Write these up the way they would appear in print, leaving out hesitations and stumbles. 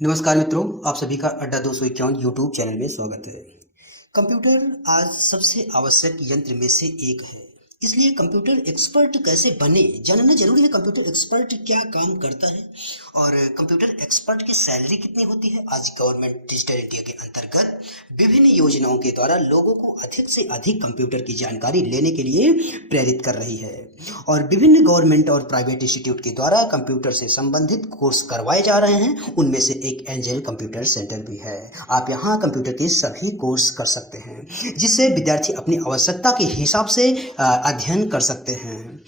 नमस्कार मित्रों, आप सभी का अड्डा 251 यूट्यूब चैनल में स्वागत है। कंप्यूटर आज सबसे आवश्यक यंत्र में से एक है, इसलिए कंप्यूटर एक्सपर्ट कैसे बने जानना जरूरी है। कंप्यूटर एक्सपर्ट क्या काम करता है और कंप्यूटर एक्सपर्ट की सैलरी कितनी होती है। आज गवर्नमेंट डिजिटल इंडिया के अंतर्गत विभिन्न योजनाओं के द्वारा लोगों को अधिक से अधिक कंप्यूटर की जानकारी लेने के लिए प्रेरित कर रही है और विभिन्न गवर्नमेंट और प्राइवेट इंस्टीट्यूट के द्वारा कंप्यूटर से संबंधित कोर्स करवाए जा रहे हैं। उनमें से एक एंजल कंप्यूटर सेंटर भी है। आप यहाँ कंप्यूटर के सभी कोर्स कर सकते हैं, जिससे विद्यार्थी अपनी आवश्यकता के हिसाब से अध्ययन कर सकते हैं।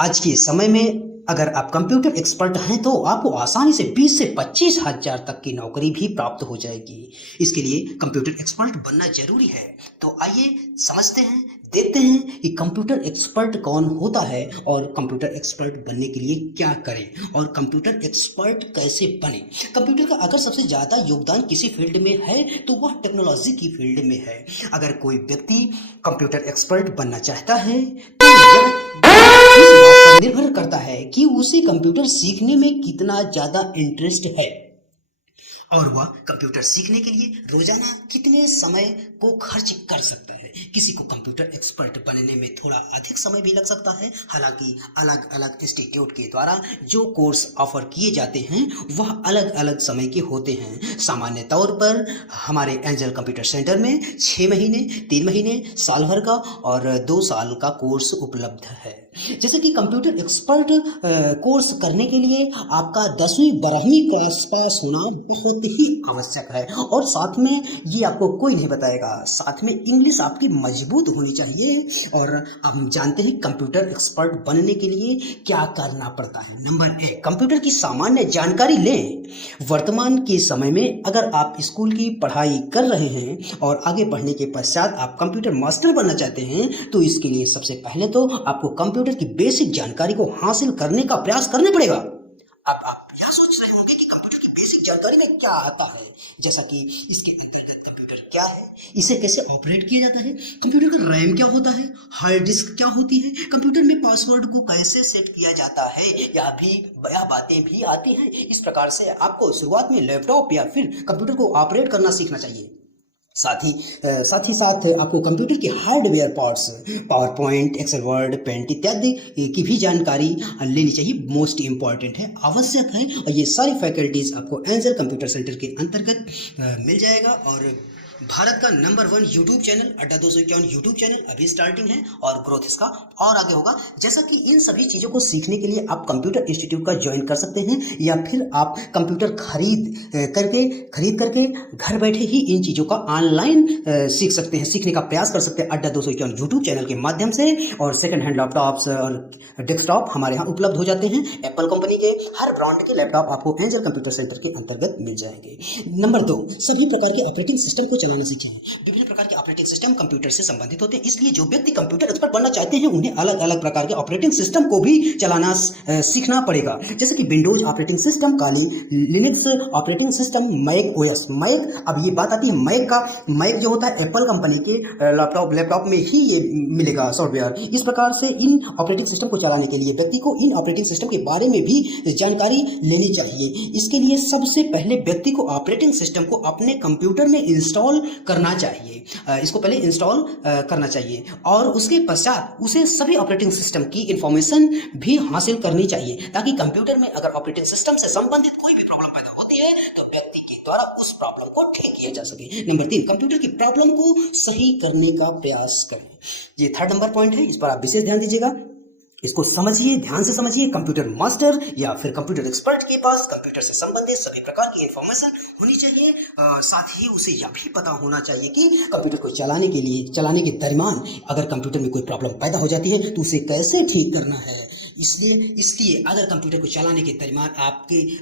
आज के समय में अगर आप कंप्यूटर एक्सपर्ट हैं तो आपको आसानी से 20 से 25 हजार तक की नौकरी भी प्राप्त हो जाएगी। इसके लिए कंप्यूटर एक्सपर्ट बनना जरूरी है। तो आइए समझते हैं, देखते हैं कि कंप्यूटर एक्सपर्ट कौन होता है और कंप्यूटर एक्सपर्ट बनने के लिए क्या करें और कंप्यूटर एक्सपर्ट कैसे बने। कंप्यूटर का अगर सबसे ज़्यादा योगदान किसी फील्ड में है तो वह टेक्नोलॉजी की फील्ड में है। अगर कोई व्यक्ति कंप्यूटर एक्सपर्ट बनना चाहता है तो यह इस बात पर निर्भर करता है कि उसे कंप्यूटर सीखने में कितना ज़्यादा इंटरेस्ट है और वह कंप्यूटर सीखने के लिए रोजाना कितने समय को खर्च कर सकता है। किसी को कंप्यूटर एक्सपर्ट बनने में थोड़ा अधिक समय भी लग सकता है। हालांकि अलग अलग इंस्टीट्यूट के द्वारा जो कोर्स ऑफर किए जाते हैं वह अलग अलग समय के होते हैं। सामान्य तौर पर हमारे एंजल कंप्यूटर सेंटर में 6 महीने, 3 महीने, साल भर का और 2 साल का कोर्स उपलब्ध है। जैसे कि कंप्यूटर एक्सपर्ट कोर्स करने के लिए आपका 10वीं 12वीं क्लास पास होना बहुत ही आवश्यक है और साथ में ये आपको कोई नहीं बताएगा, साथ में इंग्लिश आपकी मजबूत होनी चाहिए। और हम जानते हैं कंप्यूटर एक्सपर्ट बनने के लिए क्या करना पड़ता है। नंबर 1, कंप्यूटर की सामान्य जानकारी लें। वर्तमान के समय में अगर आप स्कूल की पढ़ाई कर रहे हैं और आगे बढ़ने के पश्चात आप कंप्यूटर मास्टर बनना चाहते हैं तो इसके लिए सबसे पहले तो आपको कंप्यूटर की बेसिक जानकारी को हासिल करने का प्रयास करना पड़ेगा। अब आप यह सोच रहे होंगे कि कंप्यूटर की बेसिक जानकारी में क्या आता है, जैसा कि इसके अंतर्गत कंप्यूटर क्या है, इसे कैसे ऑपरेट किया जाता है, कंप्यूटर का रैम क्या होता है, हार्ड डिस्क क्या होती है, कंप्यूटर में पासवर्ड को कैसे सेट किया जाता है, यह बातें भी आती हैं। इस प्रकार से आपको शुरुआत में लैपटॉप या फिर कंप्यूटर को ऑपरेट करना सीखना चाहिए। साथ ही साथ आपको कंप्यूटर के hardware parts, PowerPoint, Excel, Word, Paint इत्यादि की भी जानकारी लेनी चाहिए। मोस्ट इम्पॉर्टेंट है, आवश्यक है और ये सारी फैकल्टीज आपको एंजल कंप्यूटर सेंटर के अंतर्गत मिल जाएगा। और भारत का नंबर 1 यूट्यूब चैनल अड्डा 251 यूट्यूब चैनल अभी स्टार्टिंग है और ग्रोथ इसका और आगे होगा। जैसा कि इन सभी चीज़ों को सीखने के लिए आप कंप्यूटर इंस्टीट्यूट का ज्वाइन कर सकते हैं या फिर आप कंप्यूटर खरीद करके घर बैठे ही इन चीज़ों का ऑनलाइन सीख सकते हैं, सीखने का प्रयास कर सकते हैं अड्डा 251 यूट्यूब चैनल के माध्यम से। और सेकंड हैंड लैपटॉप्स और डेस्कटॉप हमारे यहाँ उपलब्ध हो जाते हैं। एप्पल कंपनी के हर ब्रांड के लैपटॉप आपको एंजल कंप्यूटर सेंटर के अंतर्गत मिल जाएंगे। नंबर 2, सभी प्रकार के ऑपरेटिंग सिस्टम को चलाना सीखें। विभिन्न प्रकार के ऑपरेटिंग सिस्टम कंप्यूटर से संबंधित होते हैं, इसलिए जो व्यक्ति कंप्यूटर एक्सपर्ट बनना चाहते हैं उन्हें अलग अलग प्रकार के ऑपरेटिंग सिस्टम को भी चलाना सीखना पड़ेगा। जैसे कि Windows operating system, Kali, Linux operating system, Mac OS. Mac, अब ये बात आती है मैक जो होता है एप्पल कंपनी के लैपटॉप में ही ये मिलेगा सॉफ्टवेयर। इस प्रकार से इन ऑपरेटिंग सिस्टम को चलाने के लिए व्यक्ति को इन ऑपरेटिंग सिस्टम के बारे में भी जानकारी लेनी चाहिए। इसके लिए सबसे पहले व्यक्ति को ऑपरेटिंग सिस्टम को अपने कंप्यूटर में इंस्टॉल करना चाहिए। इसको पहले इंस्टॉल करना चाहिए और उसके पश्चात उसे सभी ऑपरेटिंग सिस्टम की इंफॉर्मेशन भी हासिल करनी चाहिए, ताकि कंप्यूटर में अगर ऑपरेटिंग सिस्टम से संबंधित कोई भी प्रॉब्लम पैदा होती है तो व्यक्ति के द्वारा उस प्रॉब्लम को ठीक किया जा सके। नंबर 3, कंप्यूटर की प्रॉब्लम को सही करने का प्रयास करें। ये 3rd नंबर पॉइंट है, इस पर आप विशेष ध्यान दीजिएगा। इसको समझिए, ध्यान से समझिए। कंप्यूटर मास्टर या फिर कंप्यूटर एक्सपर्ट के पास कंप्यूटर से संबंधित सभी प्रकार की इंफॉर्मेशन होनी चाहिए। साथ ही उसे यह भी पता होना चाहिए कि कंप्यूटर को चलाने के दरमियान अगर कंप्यूटर में कोई प्रॉब्लम पैदा हो जाती है तो उसे कैसे ठीक करना है। इसलिए अगर कंप्यूटर को चलाने के दरमियान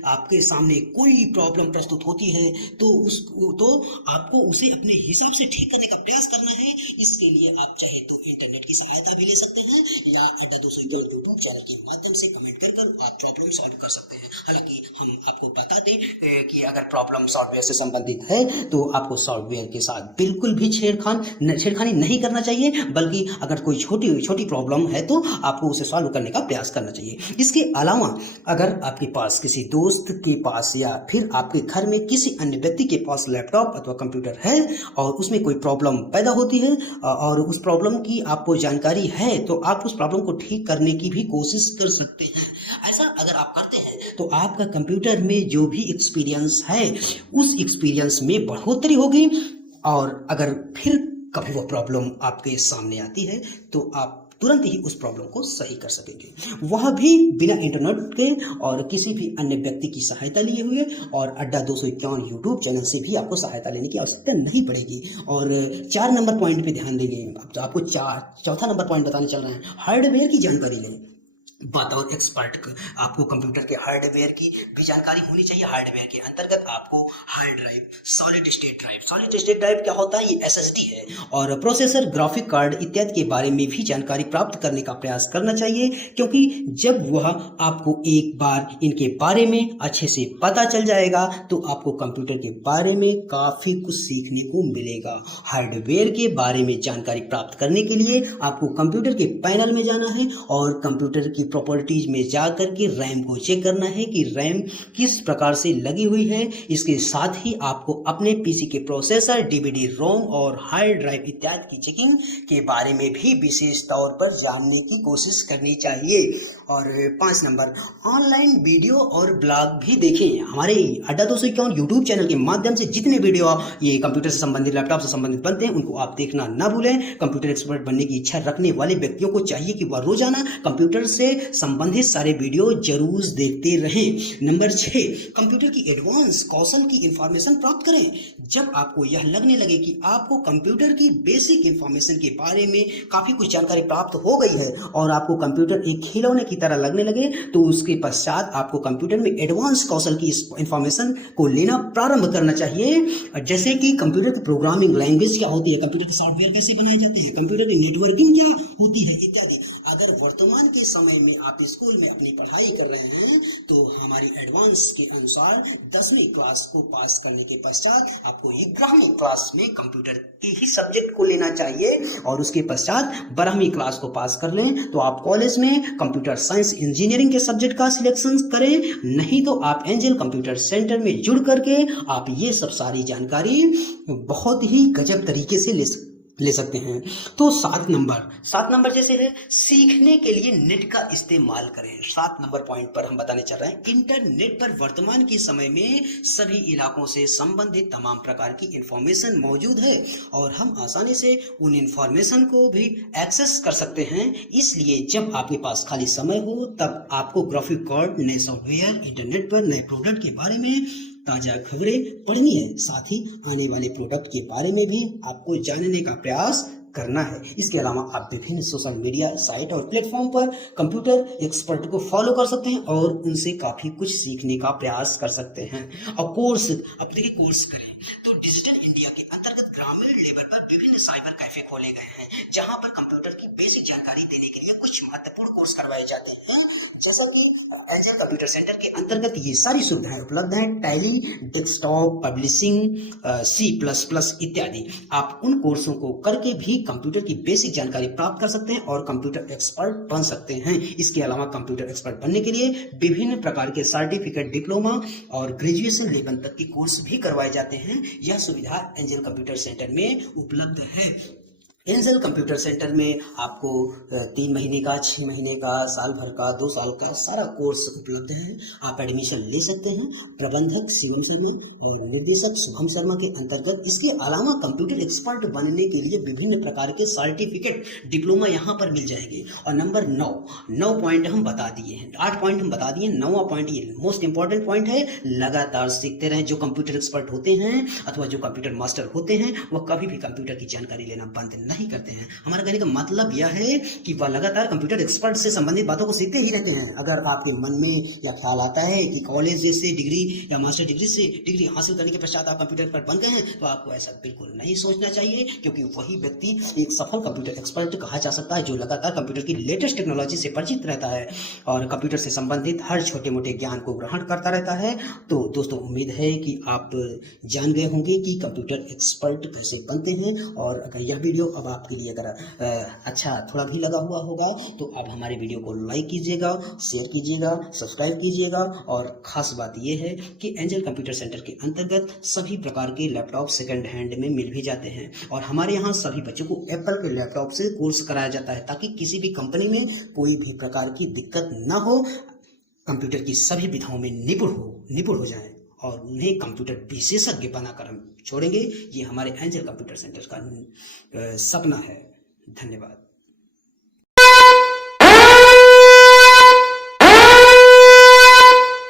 आपके सामने कोई प्रॉब्लम प्रस्तुत होती है तो आपको उसे अपने हिसाब से ठीक करने का प्रयास करना है। इसके लिए आप चाहे तो इंटरनेट की सहायता भी ले सकते हैं या अड्डा 251 यूट्यूब चैनल के माध्यम से कमेंट कर आप प्रॉब्लम सॉल्व कर सकते हैं। हालांकि हम आपको बता दें कि कि अगर प्रॉब्लम सॉफ्टवेयर से संबंधित है तो आपको सॉफ्टवेयर के साथ बिल्कुल भी छेड़खानी नहीं करना चाहिए, बल्कि अगर कोई छोटी प्रॉब्लम है तो आपको उसे सॉल्व करने का प्रयास करना चाहिए। इसके अलावा अगर आपके पास किसी दोस्त के पास या फिर आपके घर में किसी अन्य व्यक्ति के पास लैपटॉप अथवा कंप्यूटर है और उसमें कोई प्रॉब्लम पैदा होती है और उस प्रॉब्लम की आपको जानकारी है तो आप उस प्रॉब्लम को ठीक करने की भी कोशिश कर सकते हैं। ऐसा अगर आप करते हैं तो आपका कंप्यूटर में जो भी एक्सपीरियंस है उस एक्सपीरियंस में बढ़ोतरी होगी और अगर फिर कभी वो प्रॉब्लम आपके सामने आती है तो आप तुरंत ही उस प्रॉब्लम को सही कर सकेंगे, वह भी बिना इंटरनेट के और किसी भी अन्य व्यक्ति की सहायता लिए हुए। और अड्डा 251 यूट्यूब चैनल से भी आपको सहायता लेने की आवश्यकता नहीं पड़ेगी। और 4 नंबर पॉइंट पे ध्यान देंगे, अब तो आपको चौथा नंबर पॉइंट बताने चल रहे हैं, हार्डवेयर की जानकारी लें। बतौर एक्सपर्ट आपको कंप्यूटर के हार्डवेयर की भी जानकारी होनी चाहिए। हार्डवेयर के अंतर्गत आपको hard drive, solid state drive क्या होता है, ये SSD है, और प्रोसेसर, ग्राफिक कार्ड इत्यादि के बारे में भी जानकारी प्राप्त करने का प्रयास करना चाहिए, क्योंकि जब वह आपको एक बार इनके बारे में अच्छे से पता चल जाएगा तो आपको कंप्यूटर के बारे में काफ़ी कुछ सीखने को मिलेगा। हार्डवेयर के बारे में जानकारी प्राप्त करने के लिए आपको कंप्यूटर के पैनल में जाना है और कंप्यूटर की प्रॉपर्टीज में जाकर के रैम को चेक करना है कि रैम किस प्रकार से लगी हुई है। इसके साथ ही आपको अपने पीसी के प्रोसेसर, डीवीडी रोम और हार्ड ड्राइव इत्यादि की चेकिंग के बारे में भी विशेष तौर पर जानने की कोशिश करनी चाहिए। और 5 नंबर, ऑनलाइन वीडियो और ब्लॉग भी देखें। हमारे अड्डा 251 यूट्यूब चैनल के माध्यम से जितने वीडियो ये कंप्यूटर से संबंधित, लैपटॉप से संबंधित बनते हैं उनको आप देखना ना भूलें। कंप्यूटर एक्सपर्ट बनने की इच्छा रखने वाले व्यक्तियों को चाहिए कि वह रोजाना कंप्यूटर से संबंधित सारे वीडियो जरूर देखते रहें। नंबर 6, कंप्यूटर की एडवांस कौशल की इंफॉर्मेशन प्राप्त करें। जब आपको यह लगने लगे कि आपको कंप्यूटर की बेसिक इंफॉर्मेशन के बारे में काफी कुछ जानकारी प्राप्त हो गई है और आपको कंप्यूटर एक खिलौने की तरह लगने लगे तो उसके पश्चात आपको कंप्यूटर में एडवांस कौशल की इंफॉर्मेशन को लेना प्रारंभ करना चाहिए। जैसे कि कंप्यूटर की प्रोग्रामिंग लैंग्वेज क्या होती है, कंप्यूटर के सॉफ्टवेयर कैसे बनाए जाते हैं, कंप्यूटर की नेटवर्किंग क्या होती है इत्यादि। अगर वर्तमान के समय में आप स्कूल में अपनी पढ़ाई कर रहे हैं तो हमारी एडवांस के अनुसार 10वीं क्लास को पास करने के पश्चात आपको 11वीं क्लास में कंप्यूटर के ही सब्जेक्ट को लेना चाहिए और उसके पश्चात 12वीं क्लास को पास कर लें तो आप कॉलेज में कंप्यूटर साइंस इंजीनियरिंग के सब्जेक्ट का सिलेक्शन करें, नहीं तो आप एंजल कंप्यूटर सेंटर में जुड़ करके आप ये सब सारी जानकारी बहुत ही गजब तरीके से ले सकते हैं। तो 7 नंबर जैसे है, सीखने के लिए नेट का इस्तेमाल करें। 7 नंबर पॉइंट पर हम बताने चल रहे हैं, इंटरनेट पर वर्तमान के समय में सभी इलाकों से संबंधित तमाम प्रकार की इंफॉर्मेशन मौजूद है और हम आसानी से उन इंफॉर्मेशन को भी एक्सेस कर सकते हैं। इसलिए जब आपके पास खाली समय हो तब आपको ग्राफिक कार्ड, नए सॉफ्टवेयर, इंटरनेट पर नए प्रोडक्ट के बारे में ताजा खबरें पढ़नी है। साथ ही आने वाले प्रोडक्ट के बारे में भी आपको जानने का प्रयास करना है। इसके अलावा आप विभिन्न सोशल मीडिया साइट और प्लेटफॉर्म पर कंप्यूटर एक्सपर्ट को फॉलो कर सकते हैं और उनसे काफी कुछ सीखने का प्रयास कर सकते हैं। और कोर्स करें तो डिजिटल इंडिया के अंतर्गत ग्रामीण लेवल पर विभिन्न साइबर कैफे खोले गए हैं जहां पर कंप्यूटर की बेसिक जानकारी देने के लिए कुछ महत्वपूर्ण कोर्स करवाए जाते हैं। जैसा कि एंजल कंप्यूटर सेंटर के अंतर्गत ये सारी सुविधाएं उपलब्ध हैं, टैली, डेस्कटॉप, पब्लिशिंग, C++ इत्यादि। आप उन कोर्सों को करके भी कंप्यूटर की बेसिक जानकारी प्राप्त कर सकते हैं और कंप्यूटर एक्सपर्ट बन सकते हैं। इसके अलावा कंप्यूटर एक्सपर्ट बनने के लिए विभिन्न प्रकार के सर्टिफिकेट, डिप्लोमा और ग्रेजुएशन लेवल तक के कोर्स भी करवाए जाते हैं। यह सुविधा एंजल कंप्यूटर सेंटर में उपलब्ध है। एंजल कंप्यूटर सेंटर में आपको 3 महीने का, 6 महीने का, साल भर का, 2 साल का सारा कोर्स उपलब्ध है। आप एडमिशन ले सकते हैं। प्रबंधक शिवम शर्मा और निर्देशक शुभम शर्मा के अंतर्गत इसके अलावा कंप्यूटर एक्सपर्ट बनने के लिए विभिन्न प्रकार के सर्टिफिकेट, डिप्लोमा यहाँ पर मिल जाएंगे। और नंबर 9 पॉइंट हम बता दिए हैं, 8 पॉइंट हम बता दिए, 9वां पॉइंट ये मोस्ट इंपॉर्टेंट पॉइंट है, लगातार सीखते रहें। जो कंप्यूटर एक्सपर्ट होते हैं अथवा जो कंप्यूटर मास्टर होते हैं वह कभी भी कंप्यूटर की जानकारी लेना बंद नहीं ही करते हैं। हमारा कहने का मतलब यह है कि वह लगातार कंप्यूटर एक्सपर्ट से संबंधित बातों को सीखते ही रहते हैं। अगर आपके मन में यह ख्याल आता है कि कॉलेज से डिग्री या मास्टर डिग्री हासिल करने के पश्चात आप कंप्यूटर एक्सपर्ट बन गए हैं, तो आपको ऐसा बिल्कुल नहीं सोचना चाहिए, क्योंकि वही व्यक्ति एक सफल कंप्यूटर एक्सपर्ट कहा जा सकता है जो लगातार कंप्यूटर की लेटेस्ट टेक्नोलॉजी से परिचित रहता है और कंप्यूटर से संबंधित हर छोटे मोटे ज्ञान को ग्रहण करता रहता है। तो दोस्तों, उम्मीद है कि आप जान गए होंगे कि कंप्यूटर एक्सपर्ट कैसे बनते हैं। और अगर यह वीडियो अब आपके लिए अगर अच्छा थोड़ा भी लगा हुआ होगा तो आप हमारे वीडियो को लाइक कीजिएगा, शेयर कीजिएगा, सब्सक्राइब कीजिएगा। और ख़ास बात यह है कि एंजल कंप्यूटर सेंटर के अंतर्गत सभी प्रकार के लैपटॉप सेकंड हैंड में मिल भी जाते हैं और हमारे यहाँ सभी बच्चों को एप्पल के लैपटॉप से कोर्स कराया जाता है ताकि किसी भी कंपनी में कोई भी प्रकार की दिक्कत ना हो, कंप्यूटर की सभी विधाओं में निपुण हो जाएं और उन्हें कंप्यूटर विशेषज्ञ बनाकर हम छोड़ेंगे। ये हमारे एंजल कंप्यूटर सेंटर का सपना है। धन्यवाद।